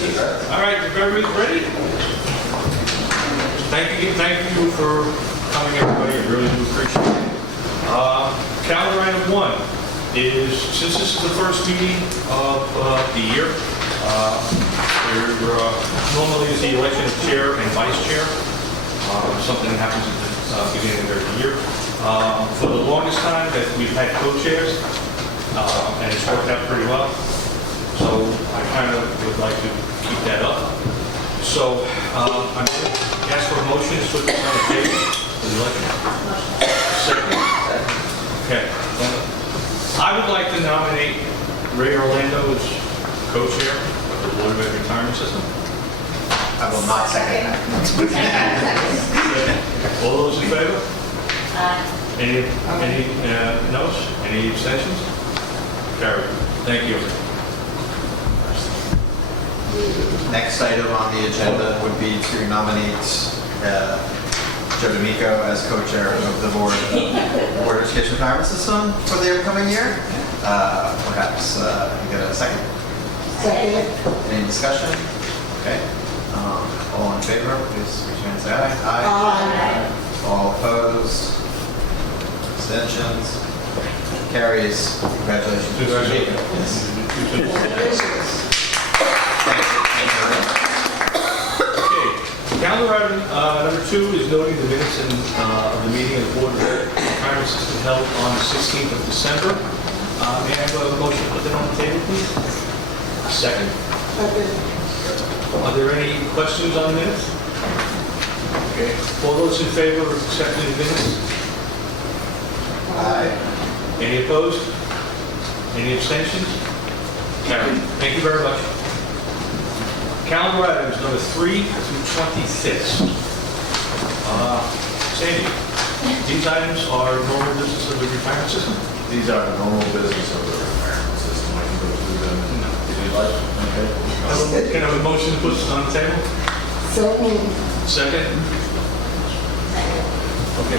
All right, if everybody's ready? Thank you for coming, everybody. I really do appreciate it. Calendar item 1 is, since this is the first meeting of the year, there normally is the election of chair and vice chair, something that happens at the beginning of every year. For the longest time that we've had co-chairs, and it's worked out pretty well. So I kind of would like to keep that up. So I'm going to ask for a motion to put this on the table for the election. Second? Okay. I would like to nominate Ray Orlando as co-chair of the Board of Ed Retirement System. I will not second that. All those in favor? Any noes? Any abstentions? Carried. Thank you. Next item on the agenda would be to nominate Joe D'Amico as co-chair of the Board of Education Retirement System for the upcoming year. Perhaps get a second? Second. Any discussion? Okay. All in favor, please raise your hand and say aye. Aye. All opposed? Abstentions? Carries. Congratulations. Mr. D'Amico. Yes. Congratulations. Okay, calendar item number 2 is noting the minutes of the meeting of the Board of Retirement System held on the 16th of December. May I have a motion to put that on the table, please? Second. Second. Are there any questions on the minutes? Okay, all those in favor of accepting the minutes? Aye. Any opposed? Any abstentions? Carried. Thank you very much. Calendar items number 3 through 26. Sandy, these items are normal business of the retirement system? These are the normal business of the retirement system. I can go through them if you'd like. Okay. Can I have a motion to put this on the table? Second. Second? Okay.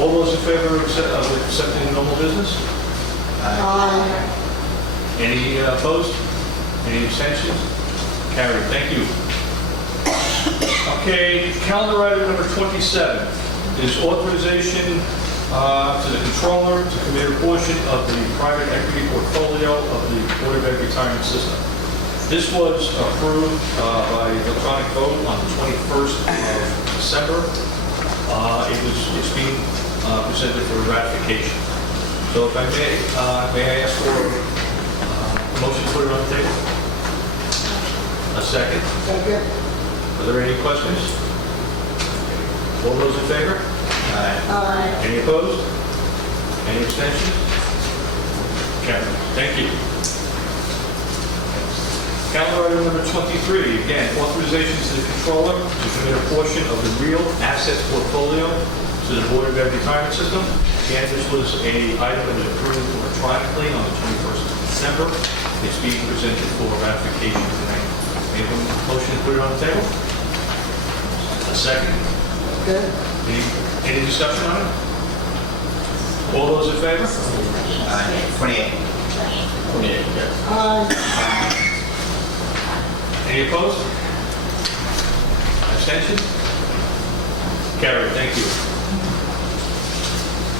All those in favor of accepting the normal business? Aye. Any opposed? Any abstentions? Carried. Thank you. Okay, calendar item number 27 is authorization to the controller to commit a portion of the private equity portfolio of the Board of Ed Retirement System. This was approved by electronic vote on the 21st of December. It's being presented for ratification. So if I may I ask for a motion to put it on the table? A second? Second. Are there any questions? All those in favor? Aye. Aye. Any opposed? Any abstentions? Carried. Thank you. Calendar item number 23, again, authorization to the controller to commit a portion of the real assets portfolio to the Board of Ed Retirement System. Again, this was an item that was approved electronically on the 21st of December. It's being presented for ratification tonight. May I have a motion to put it on the table? A second? Good. Any discussion on it? All those in favor? Aye. 28. 28, yes. Aye. Any opposed? Abstention? Carried. Thank you.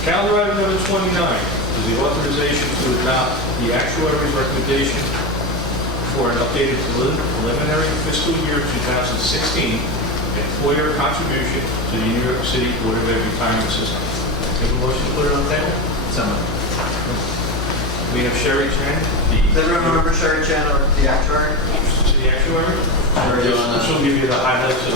Calendar item number 29 is the authorization to adopt the actuary's recommendation for an updated preliminary fiscal year 2016 employer contribution to the New York City Board of Ed Retirement System. Have a motion to put it on the table? Someone. We have Sherry Tran, Does everyone remember Sherry Chan or the actuary? the actuary. This will give you the highlights of.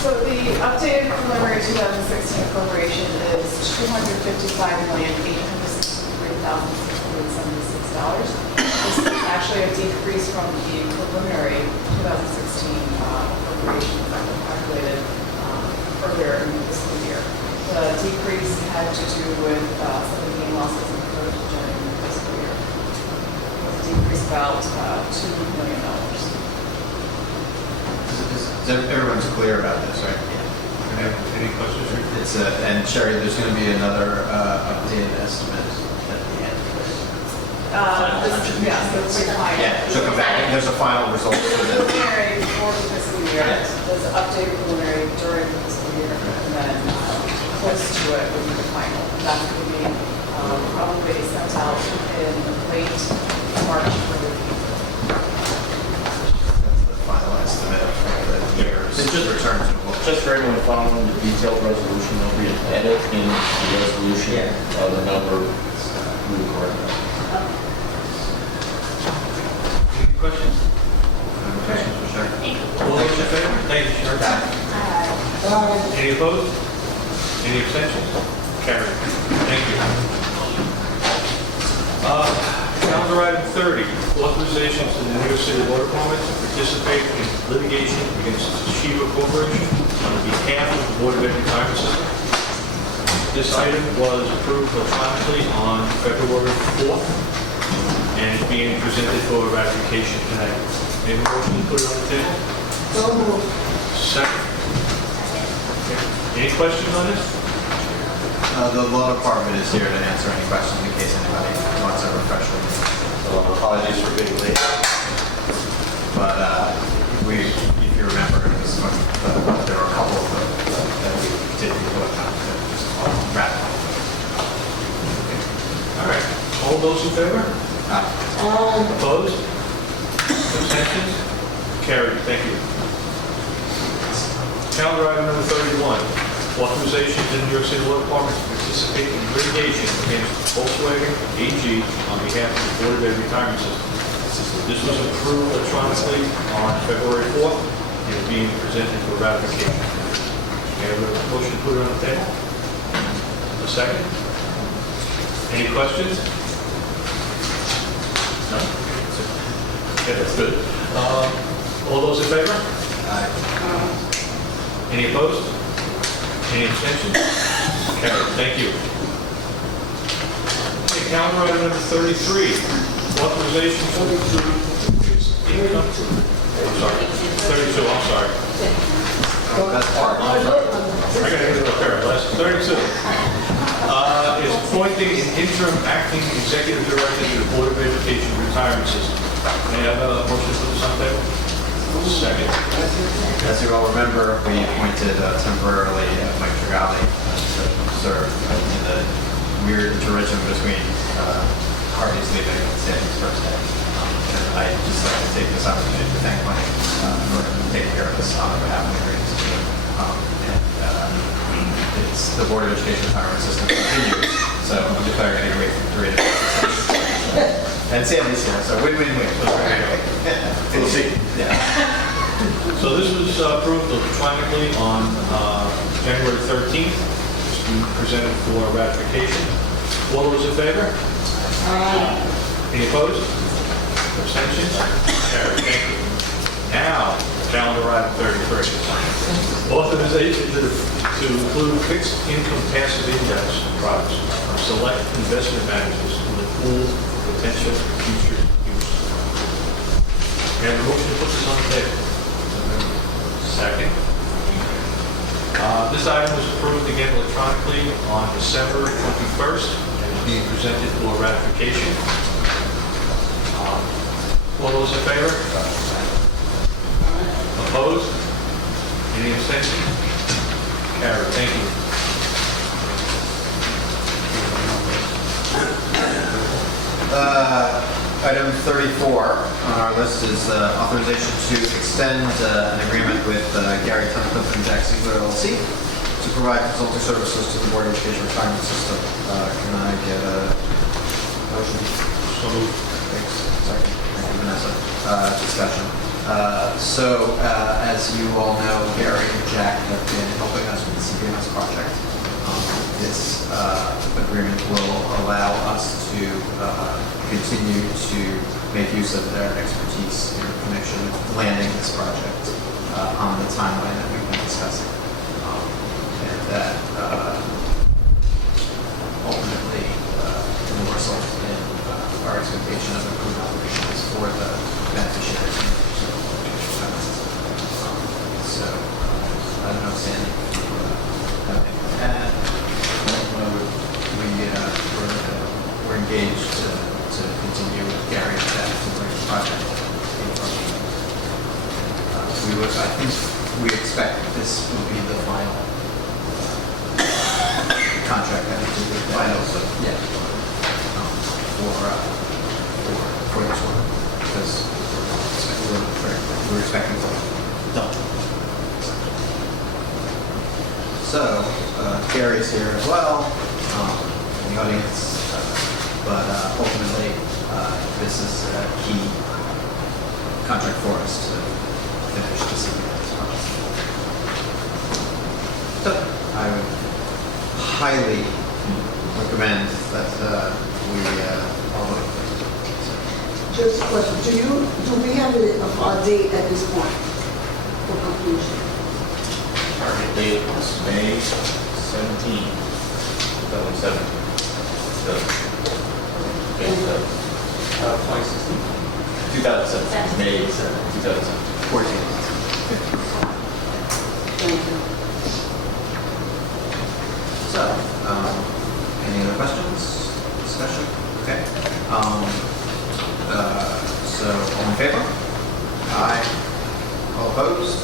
So the updated preliminary 2016 appropriation is $255,863,676. This is actually a decrease from the preliminary 2016 appropriation that was calculated earlier in the fiscal year. The decrease had to do with some of the gain losses incurred during the fiscal year. It was a decrease about $2 million. Everyone's clear about this, right? Any questions? It's and Sherry, there's going to be another updated estimate at the end. Yeah, so it's fine. Yeah, she'll come back and there's a final result for the, Preliminary before the fiscal year, Yes. there's an updated preliminary during the fiscal year, and then close to it would be the final. That would be probably sent out in late March for review. that's the final estimate of the year's It's just- return to book. Just for anyone following the detailed resolution, there'll be an edit in the resolution of the number we recorded. Any questions? Questions for sure? All those in favor? Thank you, Sharon. Any opposed? Any abstentions? Carried. Thank you. Calendar item 30, authorization to the New York City Water Department to participate in litigation against Shiva Corporation on behalf of the Board of Ed Retirement System. This item was approved electronically on February 4th and is being presented for ratification tonight. May I have a motion to put it on the table? So moved. Second. Any questions on this? The law department is here to answer any questions in case anybody wants a refresher. Apologies for being late. But if you remember, it was when there were a couple of them that we did before time that just ratified. All right. All those in favor? Aye. Opposed? Abstentions? Carried. Thank you. Calendar item number 31, authorization to the New York City Law Department to participate in litigation against Volkswagen AG on behalf of the Board of Ed Retirement System. This was approved electronically on February 4th and is being presented for ratification. May I have a motion to put it on the table? A second? Any questions? No? Okay, that's good. All those in favor? Any opposed? Any abstentions? Carried. Thank you. Okay, calendar item number 33, authorization to include income. I'm sorry, 32, I'm sorry. That's part I gotta get it up there, last 32. Is appointing an interim acting executive director to the Board of Education Retirement System. May I have a motion to put this on the table? Second. As you all remember, we appointed temporarily Mike Trigali to serve in the weird interregnum between Harvey's leaving and Sandy's first day. And I'd just like to take this opportunity to thank Mike for taking care of this on behalf of the great team. It's the Board of Education Retirement System continues, so I'm declaring it a great and Sandy's here, so win-win-win. We'll see. Yeah. So this was approved electronically on January 13th. It's been presented for ratification. All those in favor? Any opposed? Abstentions? Carried. Thank you. Now, calendar item 33. Authorization to include fixed income passive index products from select investment managers in the pool for potential future use. May I have a motion to put this on the table? Second. This item was approved again electronically on December 21st and is being presented for ratification. All those in favor? Opposed? Any abstentions? Carried. Thank you. Item 34 on our list is authorization to extend an agreement with Gary Tunnicliffe and Jack Ziegler LLC to provide consulting services to the Board of Education Retirement System. Can I get a motion? So moved. Thanks. Second. Thank you, Vanessa. Discussion. As you all know, Gary and Jack have been helping us with the CPMS project. This agreement will allow us to continue to make use of their expertise in connection with landing this project on the timeline that we've been discussing. And that ultimately will result in our expectation of improved operations for the beneficiaries. So, I don't know, Sandy, if you have anything to add. We're engaged to continue with Gary and Jack to bring the project in front I think we expect this will be the final contract that we do with them. Final, so. Yeah. For this one, because we're expecting to double. So, Gary's here as well, in the audience, but ultimately, this is a key contract for us to finish the CPS process. So, I would highly recommend that we all vote. Just a question, do we have a date at this point for conclusion? Target date was May 17, 2007. Thank you. 2007, May 7, 2007. 14. Thank you. So, any other questions, discussion? Okay. So, all in favor? Aye. All opposed?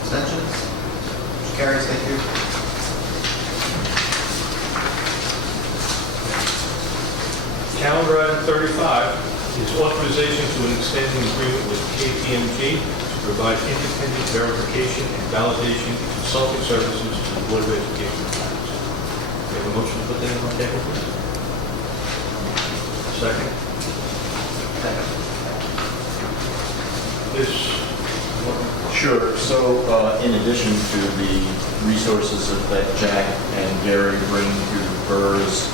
Abstentions? Motion carries, thank you. Calendar item 35 is authorization to an extending agreement with KPMG to provide independent verification and validation consulting services to the Board of Education requirements. We have a motion to put that on the table, please. Second. This, Sure. So in addition to the resources that Jack and Gary bring to BERS,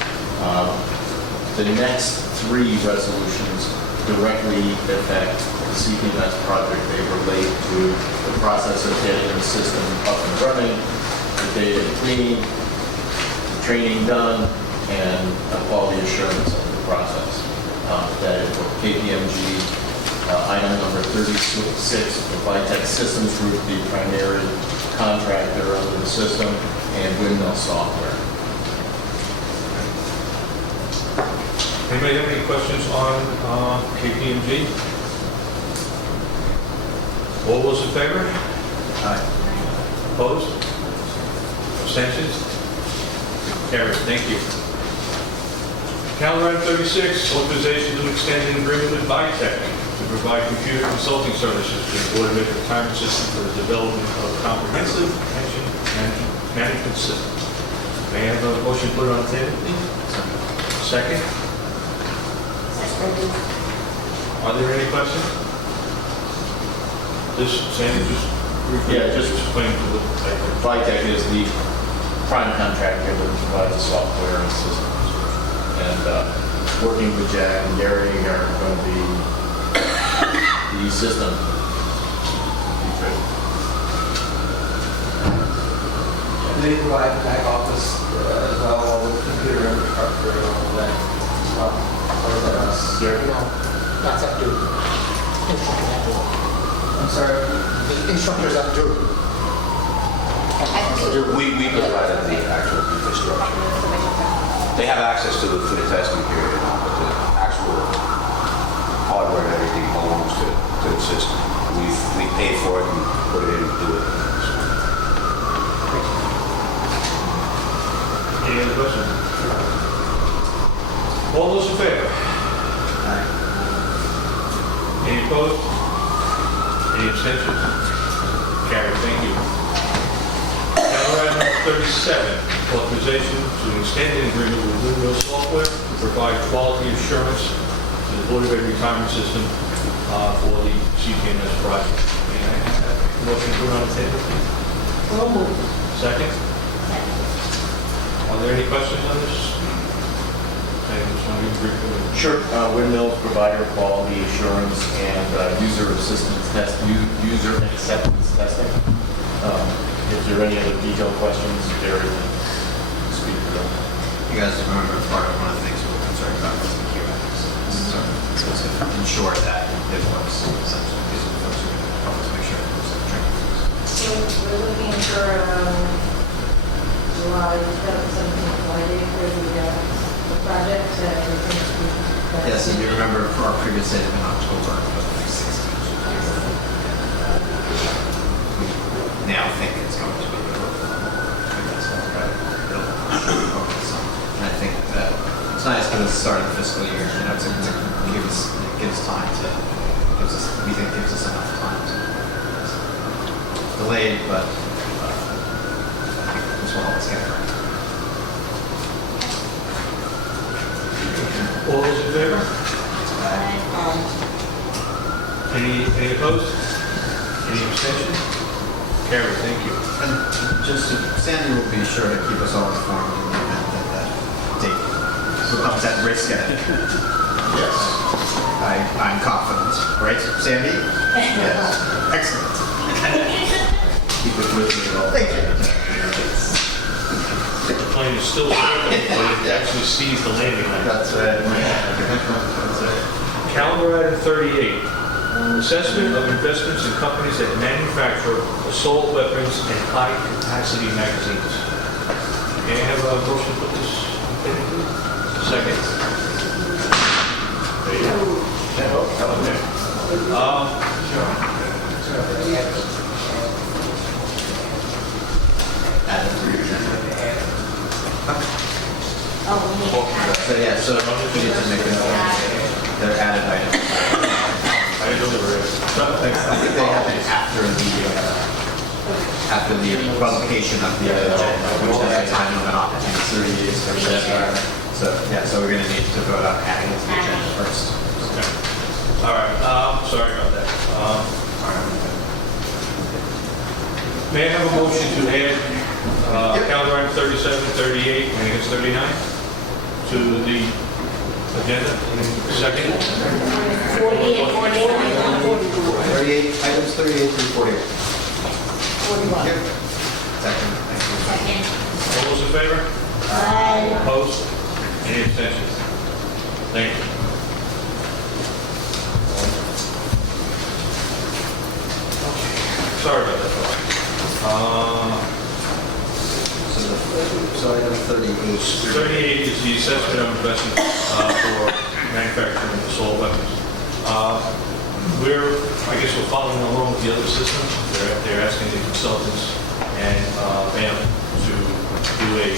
the next three resolutions directly affect the CPMS project. They relate to the process of getting the system up and running, the data cleaning, the training done, and quality assurance of the process. That is for KPMG. Item number 36, the Vitech Systems Group, the primary contractor under the system, and Windmill Software. anybody have any questions on KPMG? All those in favor? Aye. Opposed? Abstentions? Carried. Thank you. Calendar item 36, authorization to extend an agreement with Vitech to provide computer consulting services to the Board of Ed retirement system for the development of a comprehensive pension management system. May I have a motion put on the table, please? Second. Are there any questions? This, Sandy, just explain to the paper. Vitech is the prime contractor that provides the software and systems. And working with Jack and Gary are going to be the system. And they provide back office as well, all the computer infrastructure and all of that. Or is that us? Gary? No, that's up to instructors that do. I'm sorry. The instructors that do. We provided the actual infrastructure. They have access to the testing period, but the actual hardware and everything belongs to the system. We pay for it and put it in and do it. Any other questions? All those in favor? Aye. Any opposed? Any abstentions? Carried. Thank you. Calendar item 37, authorization to extend an agreement with Windmill Software to provide quality assurance to the Board of Ed retirement system for the CPMS project. May I have a motion put on the table, please? So moved. Second. Are there any questions on this? Okay, just want to be brief with it. Sure. Windmill's provider quality assurance and user acceptance testing. If there are any other detailed questions, Gary will speak to them. You guys remember part of one of the things we were concerned about was the QMS. So to ensure that it works, essentially, these are the folks who are going to help us make sure it works at the training. So we're looking for July 2017 holiday for the project. Yes, and you remember for our previous date in October, but like 16. delayed, but this will always get right. All those in favor? Any opposed? Any abstention? Carried, thank you. And just, Sandy will be sure to keep us all informed in the event that that date becomes at risk. Yes. I'm confident, right, Sandy? Yes. Excellent. Keep it with me all. Thank you. The plane is still circling, but it actually sees the landing line. That's right. That's right. Calendar item 38, assessment of investments in companies that manufacture assault weapons and high-capacity magazines. May I have a motion to put this on table, please? Second. There you go. So yeah, so we need to make a note. They're added items. I deliver it. I think they happen after the publication of the agenda, which is a time of an opportunity. So yeah, so we're going to need to vote on adding it to the agenda first. Okay. All right, sorry about that. May I have a motion to add calendar item 37, 38, and I guess 39 to the agenda? Second? 48, 49, 38 items, 38 through 41. 41. Yep. Second. Thank you. Second. All those in favor? Aye. Opposed? Any abstentions? Thank you. Sorry about that, folks. So item 38. 38 is the assessment of investment for manufacturing of assault weapons. I guess we're following along with the other systems. They're asking the consultants and BAM to do a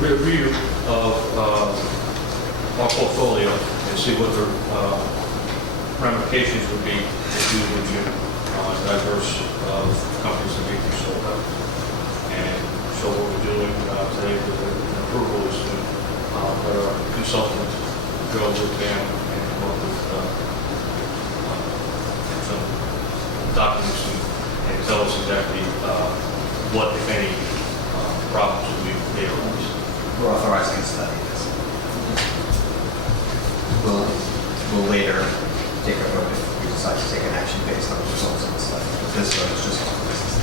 review of our portfolio and see what the ramifications would be if we review diverse companies that make assault weapons. And so what we're doing today with the approval is to let our consultant go with them and work with some documents and tell us exactly what, if any, problems that we may arise. We're authorizing a study. Yes. We'll later take a vote if we decide to take an action based on the results of the study. But this vote is just authorizing.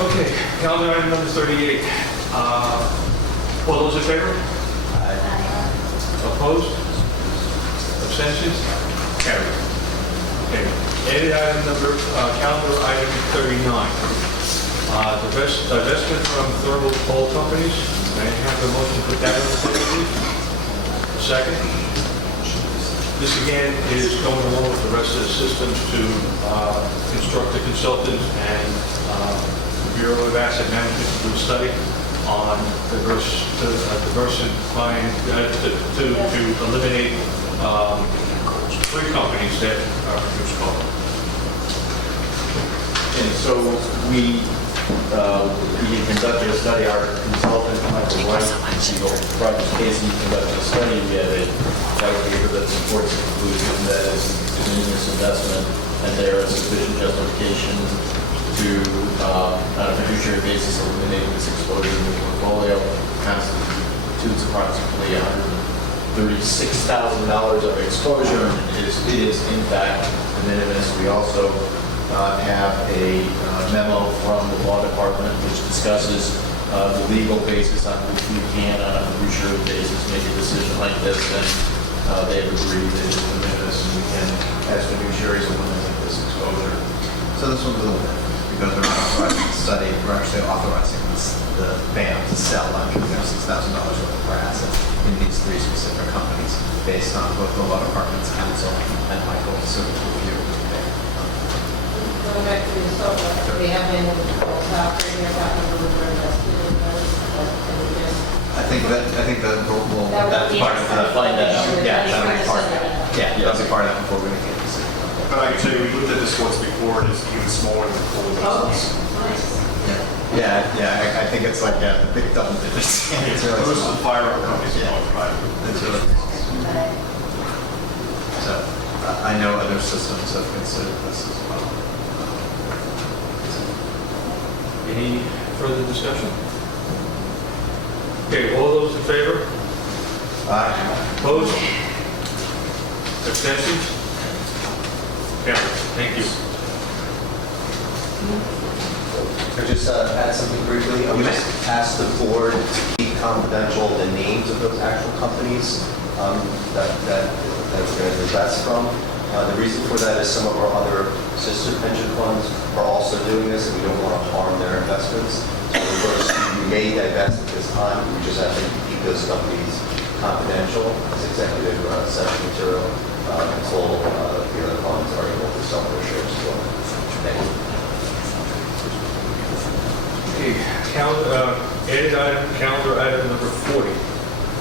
Okay, calendar item number 38. All those in favor? Opposed? Abstentions? Carried. Okay, added item number, calendar item 39. Divestment from thermal coal companies. May I have a motion to put that on the table, please? Second. This again is going along with the rest of the systems to instruct the consultants and Bureau of Asset Management to do a study on diversifying, to eliminate 3 companies that produce coal. And so we conducted a study, our consultant, Michael Wright, Roger Casey conducted a study. We have a white paper that supports the conclusion that is in this investment, and there is sufficient justification to, on a fiduciary basis, eliminate this exposure in the portfolio. Constitutes approximately $136,000 of exposure, and it is in fact de minimis. We also have a memo from the law department which discusses the legal basis on which we can, on a fiduciary basis, make a decision like this, and they have agreed that it's de minimis, and we can, as fiduciaries, eliminate this exposure. So this one's a little different because we're not authorizing the study, we're actually authorizing the BAM to sell $136,000 worth of our assets in these 3 specific companies based on both the law department's counsel and Michael's sort of review. Going back to the software, they have been operating about the invested in those. I think that we'll That would that's be part of the find that out. Yeah, that'll be part of it. Yeah. Yeah, that'll be part of it before we make a decision. But I can tell you, we looked at this once before, and it's even smaller than the full business. Yeah, I think it's like, yeah, the big double digits. It's really Most small. of the firework companies are all private. It's really small. So, I know other systems have considered this as well. Any further discussion? Okay, all those in favor? Opposed? Abstentions? Carried. Thank you. Could I just add something briefly? I would just ask the board to keep confidential the names of those actual companies that we're going to invest from. The reason for that is some of our other sister pension funds are also doing this, and we don't want to harm their investments. So we may divest at this time. We just have to keep those companies confidential as executive session material until the other funds are able to sell their shares as well. Thank you. Okay, added item, calendar item number 40.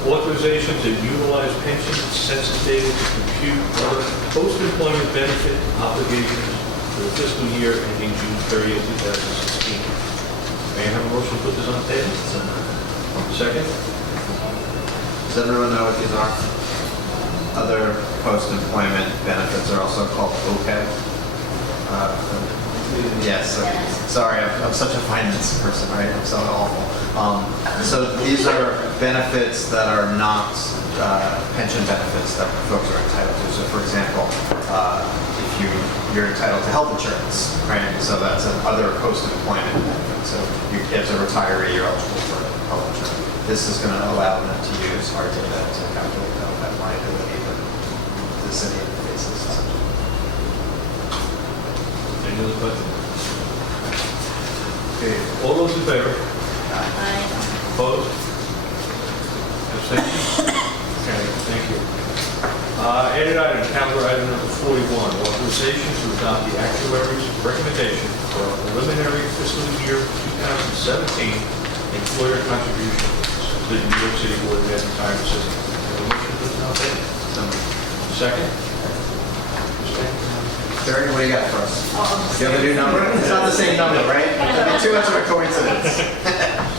Authorization to utilize pension census data to compute other post-employment benefit obligations for the fiscal year ending June 30th, 2016. May I have a motion to put this on the table? Second? Does everyone know what these are? Other post-employment benefits are also called OPEB. Yes, sorry, I'm such a finance person, right? I'm so awful. So these are benefits that are not pension benefits that folks are entitled to. So for example, if you're entitled to health insurance, right? So that's another post-employment benefit. So you, as a retiree, you're eligible for health insurance. This is going to allow them to use our data to calculate that liability that the city faces. Any other questions? Okay, all those in favor? Opposed? Abstentions? Okay, thank you. Added item, calendar item number 41, authorization to adopt the actuary's recommendation for preliminary fiscal year 2017 employer contributions to the New York City Board of Ed retirement system. Have a motion to put this on the table? Second? Terry, what do you got for us? Do you have a new number? It's not the same number, right? It'd be too much of a coincidence.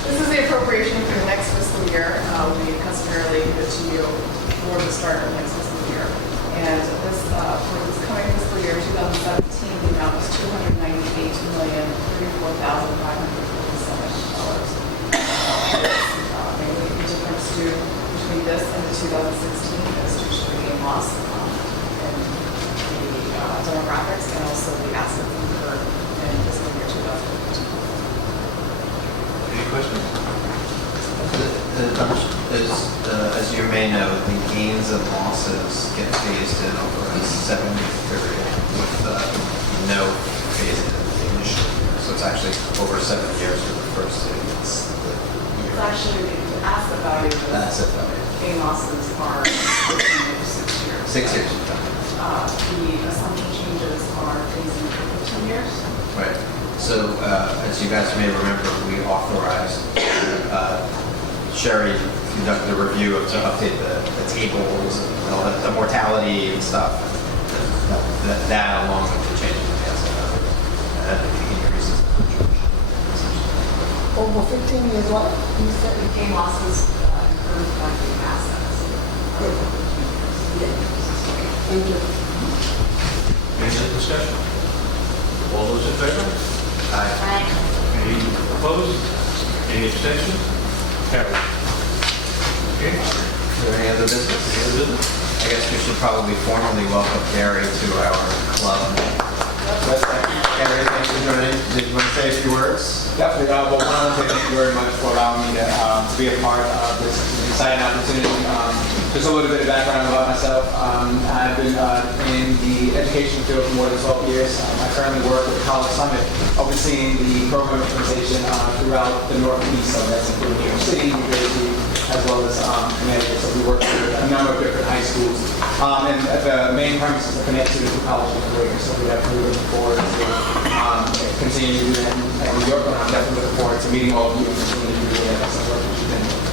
This is the appropriation for the next fiscal year. We customarily give it to you for the start of the next fiscal year. And this, for this coming fiscal year, 2017, the amount was $298,304,547. Mainly the difference between this and the 2016 is due to the gain loss in the demographics and also the assets incurred in fiscal year 2015. Any questions? As you may know, the gains and losses get phased in over a 7-year period with no phase in the initial year. So it's actually over 7 years for the first 2 years. It's actually the asset value. Asset value. Gain losses are 6 years. 6 years. The assumption changes are phasing for 15 years. Right. So as you guys may remember, we authorized Sherry conducted a review to update the tables and all the mortality and stuff. That along with the changes in the asset value increases. Over 15 years, what? You said? The gain losses incurred by the assets. Thank you. Any other discussion? All those in favor? Aye. Any opposed? Any abstentions? Carried. Okay. Is there any other business? Any other business? I guess we should probably formally welcome Gary to our club. Gary, thanks for joining. Did you want to say a few words? Definitely. Well, one, I want to say thank you very much for allowing me to be a part of this exciting opportunity. Just a little bit of background about myself. I've been in the education field for more than 12 years. I currently work with College Summit, overseeing the program implementation throughout the Northeast. So that's including New York City, New Jersey, as well as Connecticut. So we work with a number of different high schools. And the main premise is to connect students with college and careers. So we have really looking forward to continue to do that in New York, but I'm definitely looking forward to meeting all of you and continue to do that excellent work that you've been doing.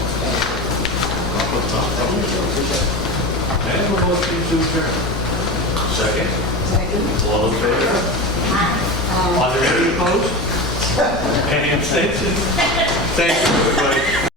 And a motion to adjourn. Second? Second. All those in favor? Are there any opposed? Any abstentions? Thank you, everybody.